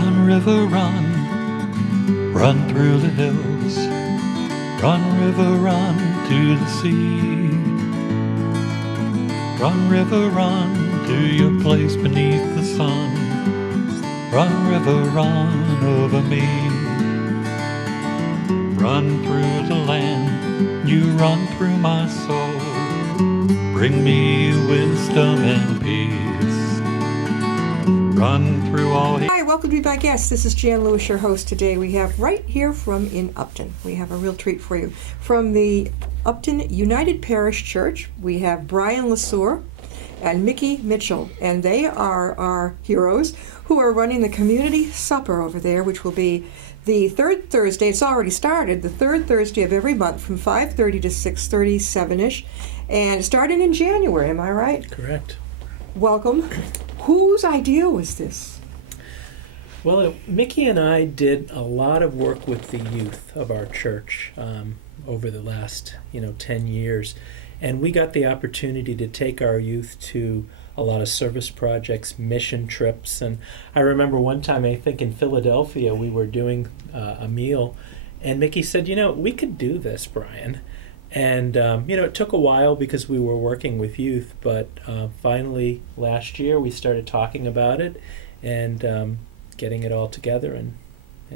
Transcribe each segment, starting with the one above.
Run, river, run, run through the hills. Run, river, run to the sea. Run, river, run to your place beneath the sun. Run, river, run over me. Run through the land, you run through my soul. Bring me wisdom and peace. Run through all. Hi, welcome to Be My Guest. This is Jan Lewis, your host. Today we have right here from in Upton. We have a real treat for you. From the Upton United Parish Church, we have Brian Lesueur and Mickey Mitchell, and they are our heroes who are running the community supper over there, which will be the third Thursday. It's already started, the third Thursday of every month from 5:30 to 6:30, 7-ish, and starting in January, am I right? Correct. Welcome. Whose idea was this? Well, Mickey and I did a lot of work with the youth of our church over the last, 10 years. And we got the opportunity to take our youth to a lot of service projects, mission trips. And I remember one time, I think in Philadelphia, we were doing a meal. And Mickey said, we could do this, Brian. And, it took a while because we were working with youth. But finally, last year, we started talking about it and getting it all together. And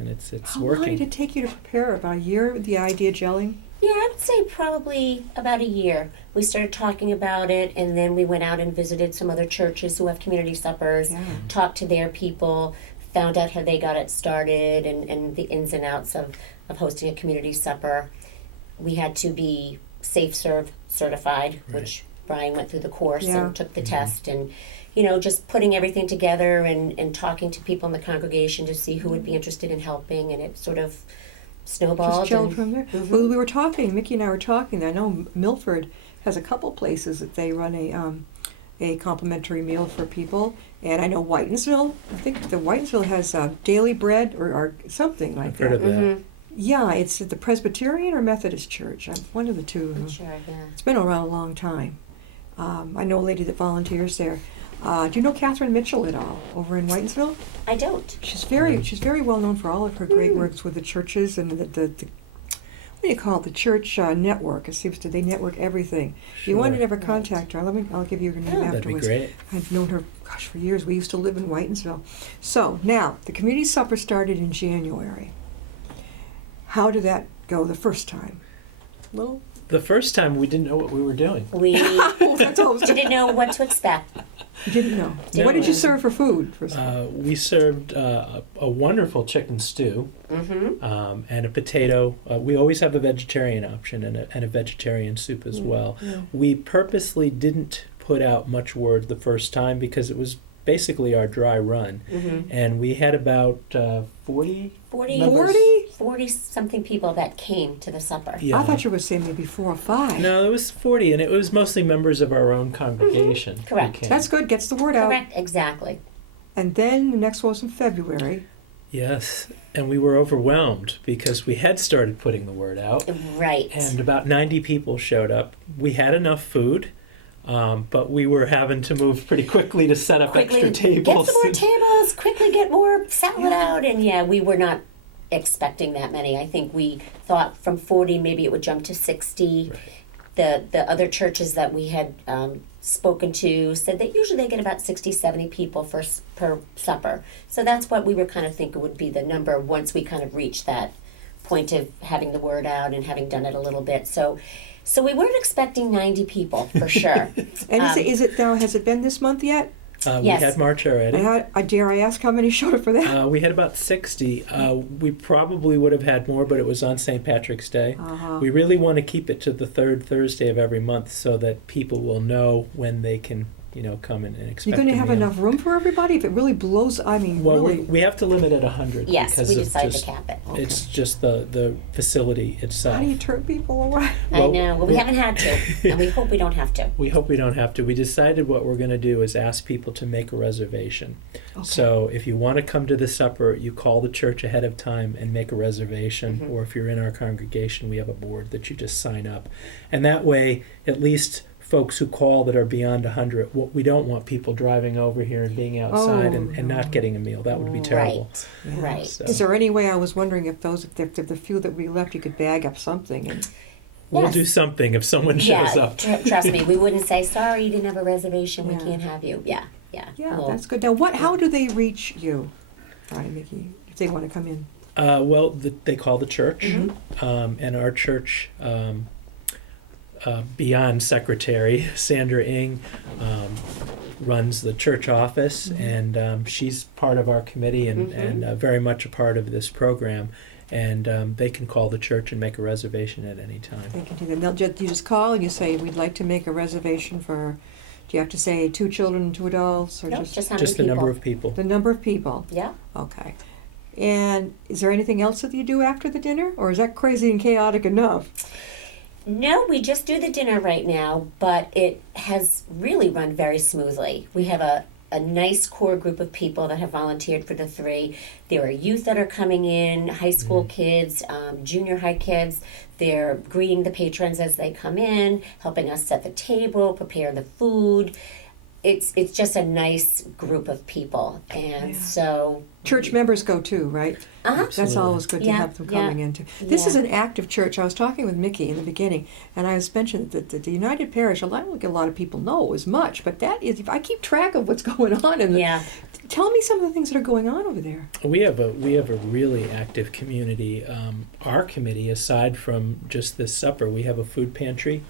it's How working. long did it take you to prepare? About a year, the idea gelling? Yeah, I would say probably about a year. We started talking about it, and then we went out and visited some other churches who have community suppers, talked to their people, found out how they got it started, and the ins and outs of hosting a community supper. We had to be Safe Serve certified, Right. which Brian went through the course Yeah. and took the test, and just putting everything together and talking to people in the congregation to see who would be interested in helping, and it sort of snowballed. Just gelled and- from there. Mhm. Well, we were talking, Mickey and I were talking, I know Milford has a couple places that they run a complimentary meal for people, and I know Whitensville, I think the Whitensville has daily bread or something like I've heard that. of that. Mhm. Yeah, it's at the Presbyterian or Methodist Church, one of the two. I'm sure, yeah. It's been around a long time. I know a lady that volunteers there. Do you know Catherine Mitchell at all over in Whitensville? I don't. She's very well known for all of her great works with the churches and the what do you call it? The church network. It seems they network everything. If you wanted to ever Right. contact her, I'll give you her name Oh, That'd be afterwards. great. I've known her, for years. We used to live in Whitensville. So now the community supper started in January. How did that go the first time? Well, The first time we didn't know what we were doing. We that's all. didn't know what to expect. You didn't know. No. What did you serve for food? First We served a wonderful chicken stew Mm-hmm. and a potato. We always have a vegetarian option and a vegetarian soup as well. Yeah. We purposely didn't put out much word the first time because it was basically our dry run. Mm-hmm. And we had about 40 40, members. 40? something people that came to the supper. Yeah. I thought you were saying maybe 4 or 5. No, it was 40, and it was mostly members of our own congregation. who Correct. came. That's good. Gets the word out. Correct, exactly. And then the next one was in February. Yes, and we were overwhelmed because we had started putting the word out. Right. And about 90 people showed up. We had enough food, but we were having to move pretty quickly to set up Quickly extra tables. get some more tables, quickly get more salad Yeah. out. And yeah, we were not expecting that many. I think we thought from 40 maybe it would jump to 60. Right. The other churches that we had spoken to said that usually they get about 60, 70 people per supper. So that's what we were kind of thinking would be the number once we kind of reached that point of having the word out and having done it a little bit. So we weren't expecting 90 people for sure. And is it now? Has it been this month yet? We Yes. had March already. And dare I ask how many showed up for that? We had about 60. We probably would have had more, but it was on St. Patrick's Day. Uh-huh. We really want to keep it to the third Thursday of every month so that people will know when they can, come and expect You're going to a have meal. enough room for everybody? If it really blows, Well, really. we have to limit it 100. Yes, because we of decided just, to cap it. Okay. It's just the facility itself. How do you turn people away? I Well, know. Well, we haven't had to, and we hope we don't have to. We hope we don't have to. We decided what we're going to do is ask people to make a reservation. Okay. So if you want to come to the supper, you call the church ahead of time and make a reservation. Mhm. Or if you're in our congregation, we have a board that you just sign up. And that way, at least folks who call that are beyond 100. We don't want people driving over here and being outside and not getting a meal. That would be terrible. Yeah. Right. So Is there any way, I was wondering if the few that we left, you could bag up something? And we'll Yes. do something if someone shows up. Trust me, we wouldn't say, sorry, you didn't have a reservation, we Yeah. can't have you. Yeah. Well, that's good. Now, how do they reach you, Brian, Mickey, if they want to come in? They call the church, and our church, beyond secretary, Sandra Ing, runs the church office, and she's part of our committee and very much a part of this program. And they can call the church and make a reservation at any time. They can do that. You just call and you say, we'd like to make a reservation for, do you have to say 2 children, 2 adults, or no, just just how many Just the people. number of people. the number of people? Yeah. Okay. And is there anything else that you do after the dinner, or is that crazy and chaotic enough? No, we just do the dinner right now, but it has really run very smoothly. We have a nice core group of people that have volunteered for the 3. There are youth that are coming in, high school kids, junior high kids. They're greeting the patrons as they come in, helping us set the table, prepare the food. It's just a nice group of people, and so Church members go too, right? That's Absolutely. always good to Yeah, have them yeah, coming into. This yeah. is an active church. I was talking with Mickey in the beginning, and I was mentioning that the United Parish, I don't think a lot of people know as much, but that is, I keep track of what's going on. yeah. Tell me some of the things that are going on over there. We have a really active community. Our committee, aside from just this supper, we have a food pantry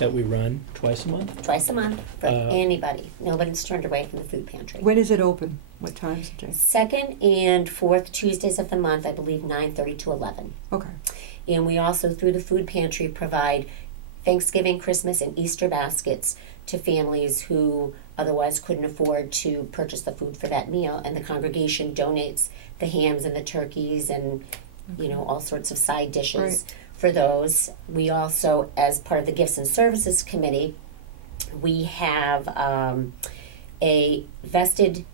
that we run twice a month. Twice a month for anybody. Nobody's turned away from the food pantry. When is it open? What times of day? Second and fourth Tuesdays of the month, I believe 9:30 to 11. Okay. And we also, through the food pantry, provide Thanksgiving, Christmas, and Easter baskets to families who otherwise couldn't afford to purchase the food for that meal. And the congregation donates the hams and the turkeys and, all sorts of side dishes Right. for those. We also, as part of the Gifts and Services Committee, we have a vested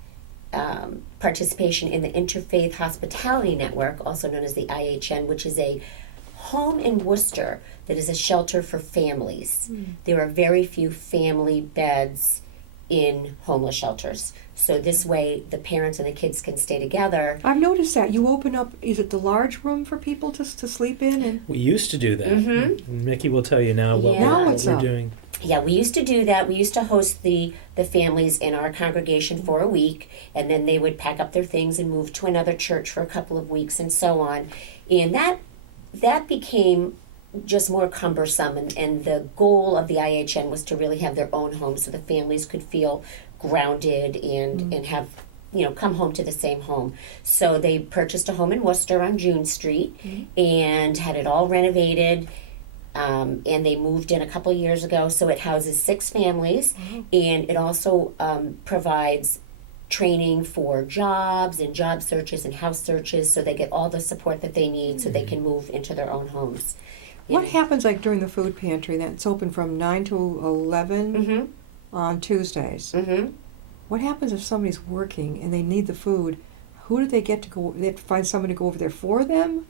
participation in the Interfaith Hospitality Network, also known as the IHN, which is a home in Worcester that is a shelter for families. There are very few family beds in homeless shelters. So this way the parents and the kids can stay together. I've noticed that. You open up, is it the large room for people to sleep in? And We used to do that. Mickey will tell you now what, Yeah. Now what what's we're up? doing. Yeah, we used to do that. We used to host the families in our congregation for a week, and then they would pack up their things and move to another church for a couple of weeks and so on. And that became just more cumbersome, and the goal of the IHN was to really have their own home so the families could feel grounded and have come home to the same home. So they purchased a home in Worcester on June Street and had it all renovated. And they moved in a couple years ago, so it houses 6 families, and it also provides training for jobs and job searches and house searches, so they get all the support that they need so they can move into their own homes. what happens like during the food pantry? That's open from 9 to 11 on Tuesdays. What happens if somebody's working and they need the food? Who do they get to go? They have to find someone to go over there for them?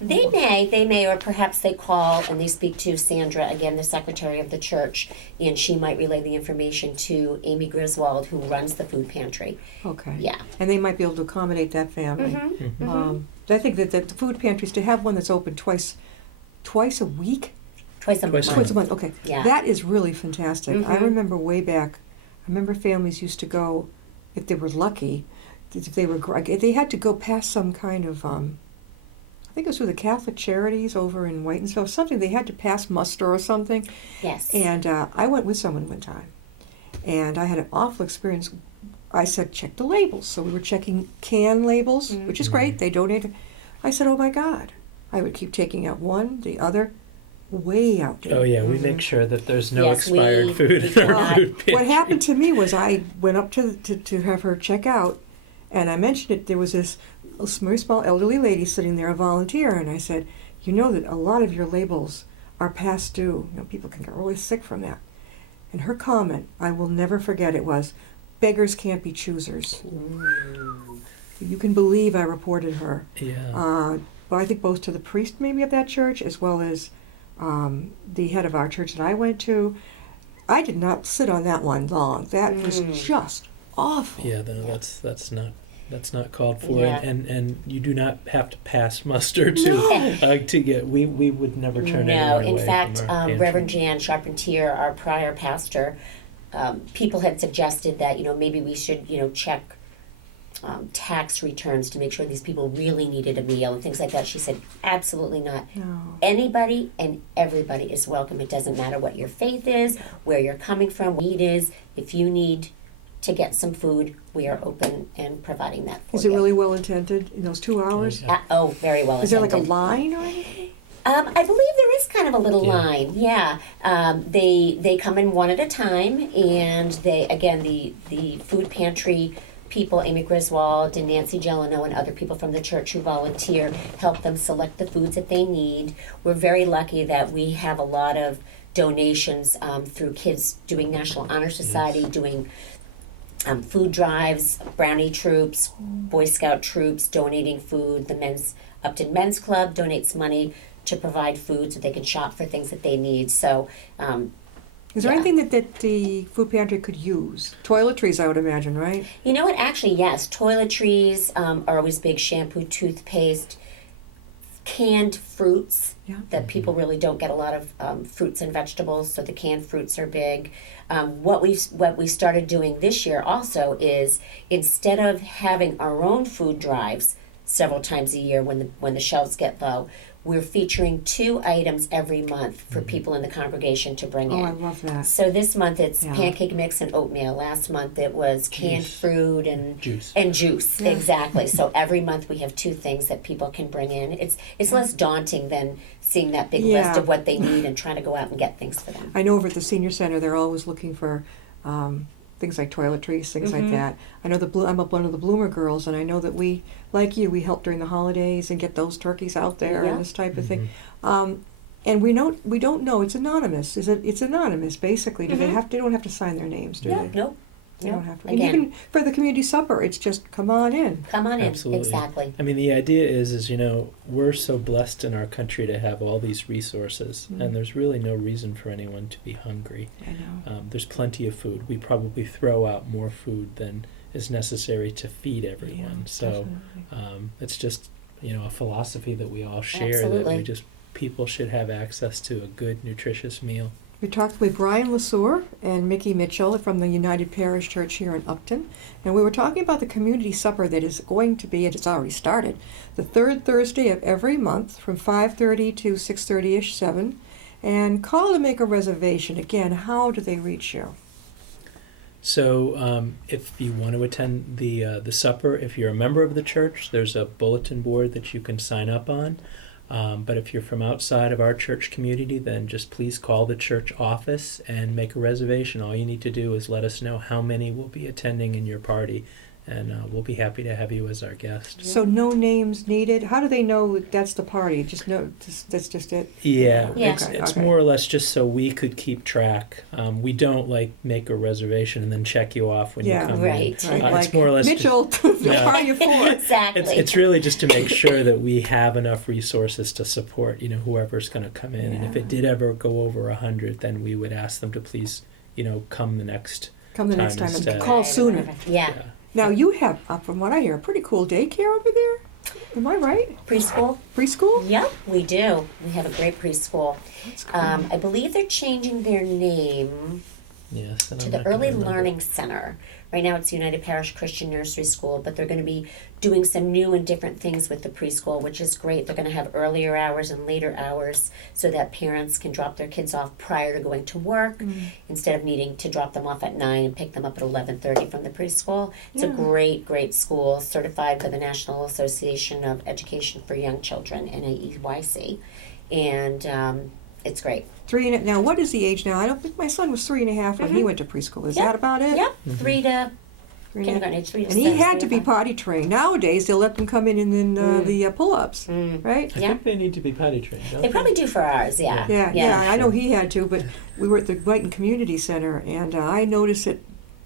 They may, or perhaps they call and they speak to Sandra, again, the secretary of the church, and she might relay the information to Amy Griswold, who runs the food pantry. Okay. Yeah. And they might be able to accommodate that family. I think that the food pantries, to have one that's open twice a week? Twice a Twice a month. Twice a month, okay. Yeah. That is really fantastic. I remember way back, families used to go, if they were lucky, if they had to go past some kind of, I think it was through the Catholic Charities over in Whitensville, something, they had to pass muster or something. Yes. And I went with someone one time, and I had an awful experience. I said, check the labels. So we were checking can labels, which is great. They donated. I said, oh my God. I would keep taking out one, the other, way out there. Oh yeah, we make sure that there's no Yes, expired food we in our cannot- food pantry. What happened to me was I went up to have her check out, and I mentioned it. There was this very small elderly lady sitting there, a volunteer, and I said, you know that a lot of your labels are past due. People can get really sick from that. And her comment, I will never forget it, was, beggars can't be choosers. You can believe I reported her. Yeah. But I think both to the priest maybe of that church as well as the head of our church that I went to. I did not sit on that one long. That was just awful. Yeah, no, that's not called for, Yeah. and you do not have to pass muster to get. We would never turn anyone No, away in from fact, our pantry. Reverend Jan Charpentier, our prior pastor, people had suggested that, maybe we should, check tax returns to make sure these people really needed a meal and things like that. She said, absolutely not. No. Anybody and everybody is welcome. It doesn't matter what your faith is, where you're coming from, what need is. If you need to get some food, we are open and providing that for Is you. it really well attended in those 2 hours? Very well Is there like a attended. line or anything? I believe there is kind of a little Yeah. line. Yeah, they come in one at a time, and the food pantry people, Amy Griswold and Nancy Gelano and other people from the church who volunteer, help them select the foods that they need. We're very lucky that we have a lot of donations through kids doing National Honor Society, doing food drives, Brownie troops, Boy Scout troops donating food. The Upton Men's Club donates money to provide food so they can shop for things that they need. So, Is there Yeah. anything that the food pantry could use? Toiletries, I would imagine, right? you know what? Actually, yes. Toiletries are always big. Shampoo, toothpaste, canned fruits. Yeah. That people really don't get a lot of fruits and vegetables, so the canned fruits are big. What we started doing this year also is, instead of having our own food drives several times a year when the shelves get low, we're featuring 2 items every month for people in the congregation to bring Oh, in. I love that. So this month it's Yeah. pancake mix and oatmeal. Last month it was canned Juice. fruit and Juice. juice. Yeah. Exactly. So every month we have 2 things that people can bring in. It's less daunting than seeing that big Yeah. list of what they need and trying to go out and get things for them. I know over at the senior center, they're always looking for things like toiletries, things like that. I know I'm one of the Bloomer girls, and I know that we, like you, we help during the holidays and get those turkeys out there Yeah. and this type of thing. And we don't know. It's anonymous. It's anonymous basically. Do they have? They don't have to sign their names, do Yeah, they? nope. They No. don't have to. And Again, even for the community supper, it's just come on in. come on in. Absolutely. Exactly. I mean, the idea is we're so blessed in our country to have all these resources, and there's really no reason for anyone to be hungry. I know. There's plenty of food. We probably throw out more food than is necessary to feed everyone. So Definitely. it's just a philosophy that we all share, Absolutely. that people should have access to a good, nutritious meal. We talked with Brian Lesueur and Mickey Mitchell from the United Parish Church here in Upton, and we were talking about the community supper that is going to be, and it's already started, the 3rd Thursday of every month from 5:30 to 6:30ish, 7. And call to make a reservation. Again, how do they reach you? So if you want to attend the supper, if you're a member of the church, there's a bulletin board that you can sign up on. But if you're from outside of our church community, then just please call the church office and make a reservation. All you need to do is let us know how many will be attending in your party, and we'll be happy to have you as our guest. So no names needed. How do they know that's the party? That's just it. Yeah, Yeah. it's Okay. more or less just so we could keep track. We don't make a reservation and then check you off when Yeah. you come Right. in. Right, It's like more or less Mitchell, the Yeah. party of 4. Exactly. It's really just to make sure that we have enough resources to support whoever's going to come in, and if Yeah. it did ever go over 100, then we would ask them to please come the next Come the next time time and instead. call sooner. Yeah. Now you have, from what I hear, a pretty cool daycare over there. Am I right? Preschool? Preschool? Yep, we do. We have a great preschool. That's cool. I believe they're changing their name Yes, and to I'm the not gonna Early remember. Learning Center. Right now it's United Parish Christian Nursery School, but they're going to be doing some new and different things with the preschool, which is great. They're going to have earlier hours and later hours so that parents can drop their kids off prior to going to work instead of needing to drop them off at 9 and pick them up at 11:30 from the preschool. It's a Yeah. great, great school, certified by the National Association of Education for Young Children, NAEYC, and it's great. 3 and now. What is the age now? I don't think my son was 3.5 when he went to preschool. Is Yep. that about it? Yep, Mm-hmm. 3 to 3 and a half. kindergarten age, 3 to And he 7, had 3 to be 5. potty trained. Nowadays, they'll let them come in and then the pull-ups, right? I Yeah. think they need to be potty trained, don't They probably do for ours, yeah. Yeah, I know he had to, but we were at the Whiten Community Center, and I noticed that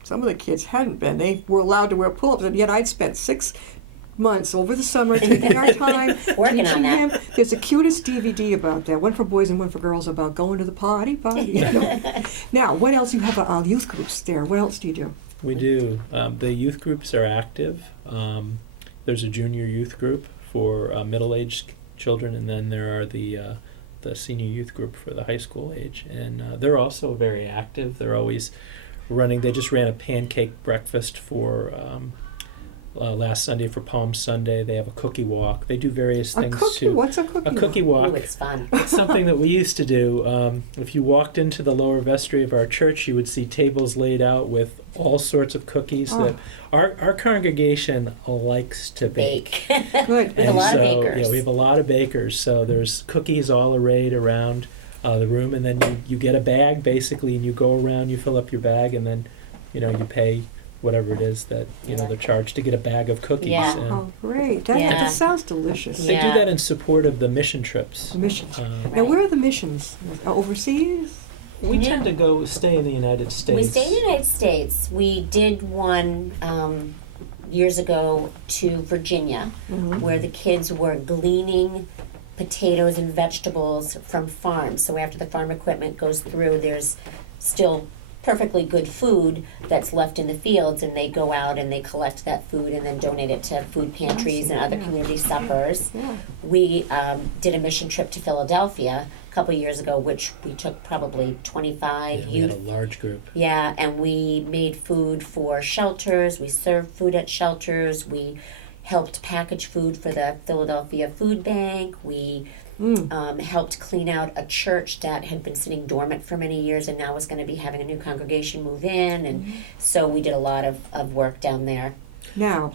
some of the kids hadn't been. They were allowed to wear pull-ups, and yet I'd spent 6 months over the summer taking our time Working on teaching that. him. There's the cutest DVD about that, one for boys and one for girls, about going to the party. You know? Now, what else? You have youth groups there. What else do you do? We do. The youth groups are active. There's a junior youth group for middle-aged children, and then there are the senior youth group for the high school age. And they're also very active. They're always running. They just ran a pancake breakfast for last Sunday for Palm Sunday. They have a cookie walk. They do various A things cookie? too. What's a cookie? A cookie walk? walk. Ooh, it's fun. It's something that we used to do. If you walked into the lower vestry of our church, you would see tables laid out with all sorts of cookies. Oh. That our congregation likes to bake. Good. With a And lot of so, bakers. Yeah, we have a lot of bakers. So there's cookies all arrayed around the room, and then you get a bag basically, and you go around, you fill up your bag, and then you pay whatever it is that they're charged to get a bag of cookies. Yeah. And Oh, great. That Yeah. sounds delicious. they Yeah. do that in support of the mission trips. The missions. Now, Right. where are the missions? Overseas? We Yeah. tend to go stay in the United States. We stayed in the United States. We did one years ago to Virginia, Mhm. where the kids were gleaning potatoes and vegetables from farms. So after the farm equipment goes through, there's still perfectly good food that's left in the fields, and they go out and they collect that food and then donate it to food pantries and other Yeah. community suppers. Yeah. We did a mission trip to Philadelphia a couple years ago, which we took probably 25 Yeah, we had youth. a large group. Yeah, and we made food for shelters. We served food at shelters. We helped package food for the Philadelphia Food Bank. We helped clean out a church that had been sitting dormant for many years and now was going to be having a new congregation move in. And so we did a lot of work down there. Now,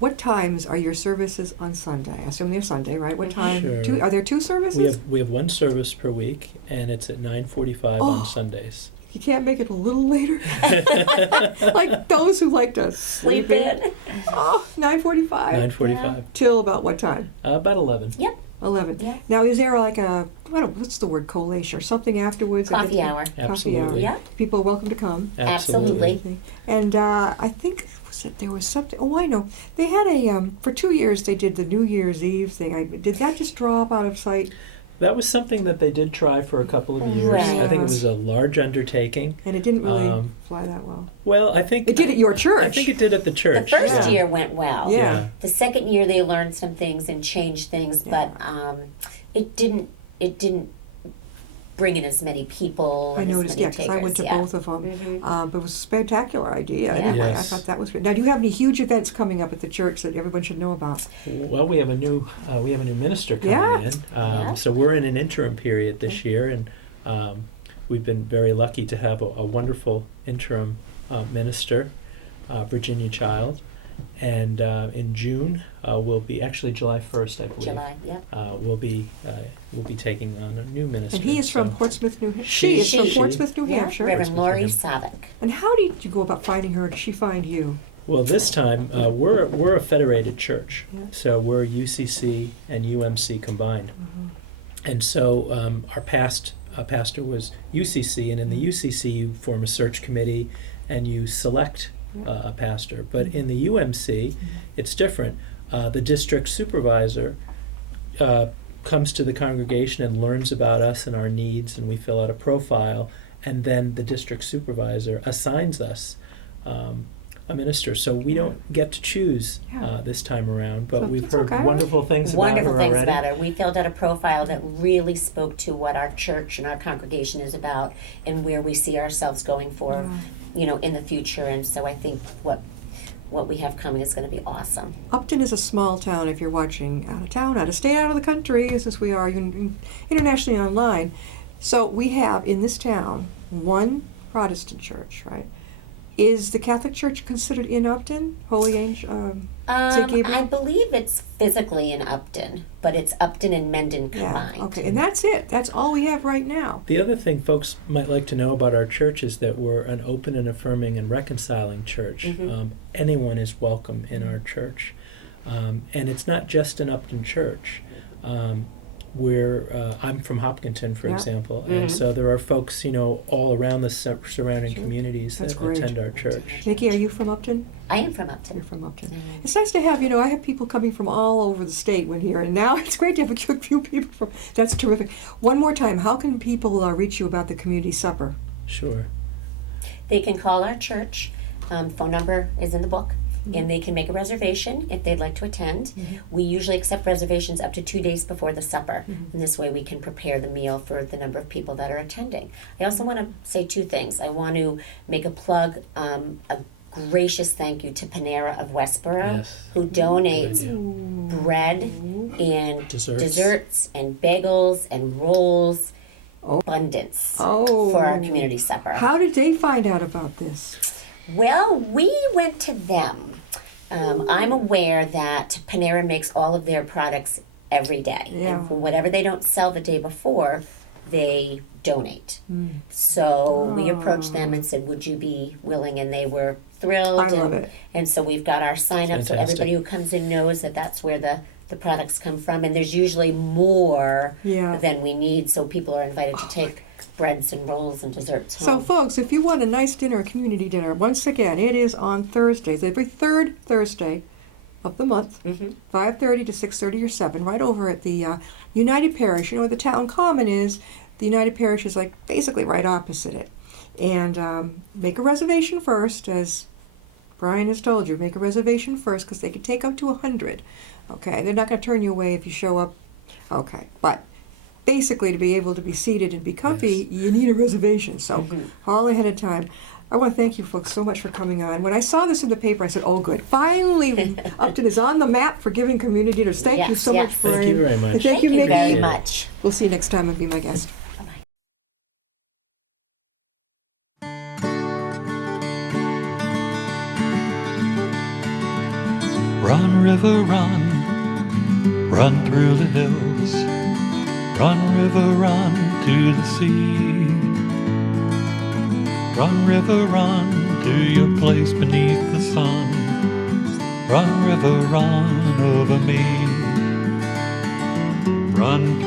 what times are your services on Sunday? I assume they're Sunday, right? What time? Sure. Are there two services? We have one service per week, and it's at 9:45 Oh. on Sundays. You can't make it a little later? Like those who like to Sleep in. Oh, 9:45. 9:45. Till about what time? About 11. Yep. 11. Yeah. Now, is there like what's the word, collation or something afterwards? Coffee hour. Coffee hour. Absolutely. Yeah. People are welcome to come. Absolutely. And I think there was something. Oh, I know. They had for 2 years they did the New Year's Eve thing. Did that just drop out of sight? That was something that they did try for a couple of years. Right. I think it was a large undertaking. And it didn't really Um, fly that well. Well, I think It did at your church. I think it did at the The church. first Yeah. year went well. Yeah. The second year they learned some things and changed things, but it didn't bring in as many people. I and as noticed, many yeah, because I went to takers. both of them. Mhm. But it was a spectacular idea. Yeah. Anyway, I Yes. thought that was great. Now, do you have any huge events coming up at the church that everyone should know about? Well, we have a new minister coming Yeah. in. Yeah. So we're in an interim period this year, and we've been very lucky to have a wonderful interim minister, Virginia Child. And in June, we'll be actually July 1st, I believe. July, yep. We'll be taking on a new minister. And he is from so- Portsmouth, New Hampshire. She- She is from she- Portsmouth, New Yeah, Hampshire. Reverend Laurie Portsmouth, Savick. And how did you go about finding her? Did she find you? Well, this time we're a federated church, Yeah. so we're UCC and UMC combined, and so our past pastor was UCC, and in the UCC you form a search committee and you select a pastor. But in the UMC, it's different. The district supervisor comes to the congregation and learns about us and our needs, and we fill out a profile, and then the district supervisor assigns us a minister. So we don't get to choose Yeah. this time around, but So we've that's heard okay. wonderful things Wonderful about her things already. about her. We filled out a profile that really spoke to what our church and our congregation is about and where we see ourselves going for, in the future. And so I think what we have coming is going to be awesome. Upton is a small town if you're watching out of town, out of state, out of the country, since we are internationally online. So we have in this town one Protestant church, right? Is the Catholic Church considered in Upton? Holy Angel? St. Gabriel? I believe it's physically in Upton, but it's Upton and Mendon Yeah. combined. Okay, and that's it. That's all we have right now. The other thing folks might like to know about our church is that we're an open and affirming and reconciling church. Anyone is welcome in our church. And it's not just an Upton church. I'm from Hopkinton, for Yeah. example, and so there are folks, all around the surrounding Sure. communities That's that great. attend our church. Nikki, are you from Upton? I am from You're Upton. from Upton. Mhm. It's nice to have, I have people coming from all over the state when here, and now it's great to have a few people from. That's terrific. One more time, how can people reach you about the community supper? Sure. They can call our church. Phone number is in the book. And they can make a reservation if they'd like to attend. We usually accept reservations up to 2 days before the supper. And this way we can prepare the meal for the number of people that are attending. I also want to say two things. I want to make a plug, a gracious thank you to Panera of Westboro, Yes. who donates Good bread and Desserts. desserts and bagels and rolls. Oh. Abundance Oh. for our community supper. How did they find out about this? Well, we went to them. I'm aware that Panera makes all of their products every day. Yeah. And for whatever they don't sell the day before, they donate. So we approached them and said, would you be willing? And they were thrilled. I love it. And so we've got our sign up so Fantastic. everybody who comes in knows that that's where the products come from. And there's usually more Yeah. than we need. So people are invited to take breads and rolls and desserts So, home. folks, if you want a nice dinner, a community dinner, once again, it is on Thursdays, every third Thursday of the month, 5:30 to 6:30 or 7, right over at the United Parish. Where the town common is, the United Parish is like basically right opposite it. And make a reservation first, as Brian has told you. Make a reservation first because they can take up to 100. Okay, they're not going to turn you away if you show up. Okay, but basically to be able to be seated and be comfy, you need a reservation. So all ahead of time. I want to thank you folks so much for coming on. When I saw this in the paper, I said, oh, good. Finally, Upton is on the map for giving community dinners. Thank you Yes, so much, yes. Brian. Thank you very much. And thank you, very Mickey. Yeah. much. We'll see you next time and be my guest. Run, river, run, run through the hills. Run, river, run to the sea. Run, river, run to your place beneath the sun. Run, river, run over me. Run